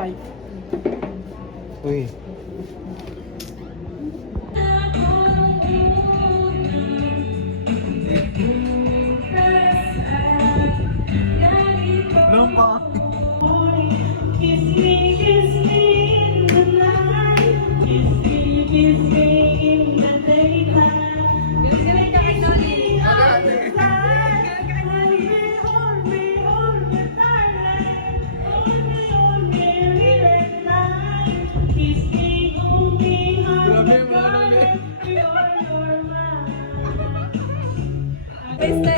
Sprite. Uy. Lumpa. Kiss me in the night. Kiss me in the daytime. Galing kami noli. Hold me, darling. Hold me, every night. Kiss me, hold me, Grabe yung mga noli. you're mine. Mister.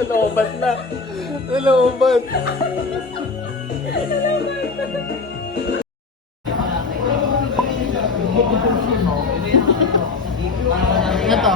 Nalobat na. Nalobat. Ito.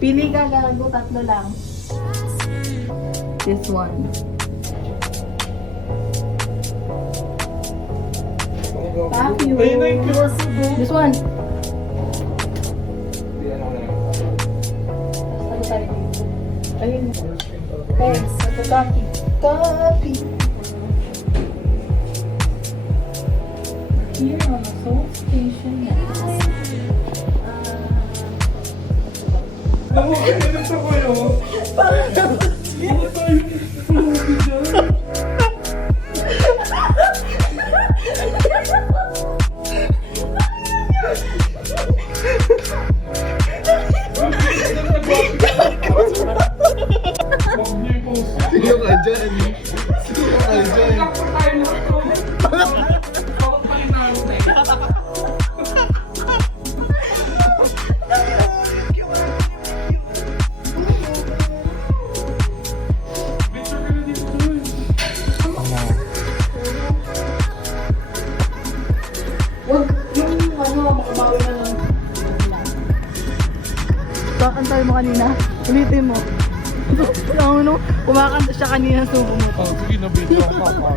Pili ka, gago, tatlo lang. This one. Thank you. Ayun na yung cure. This one. Ayun. Thanks. Ito coffee. Coffee. Here on the salt station. Nakakalimutan ko yun. Ano tayo? Lugi dyan. Sino ka dyan? Sino ka dyan? Wag yung ano, makabawi na lang. Kakantay mo kanina. Ulitin mo. Ano, kumakanta siya kanina, subo mo. Oh, sige na video ako.